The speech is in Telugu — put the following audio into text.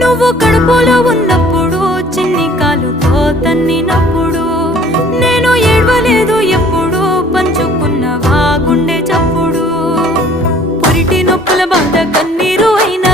నువ్వు కడుపులో ఉన్నప్పుడు చిన్ని కాలుతో తన్నినప్పుడు నేను ఏడవలేదు ఎప్పుడు పంచుకున్నవా గుండె చప్పుడు పురిటి నొప్పుల బాధ కన్నీరు అయినా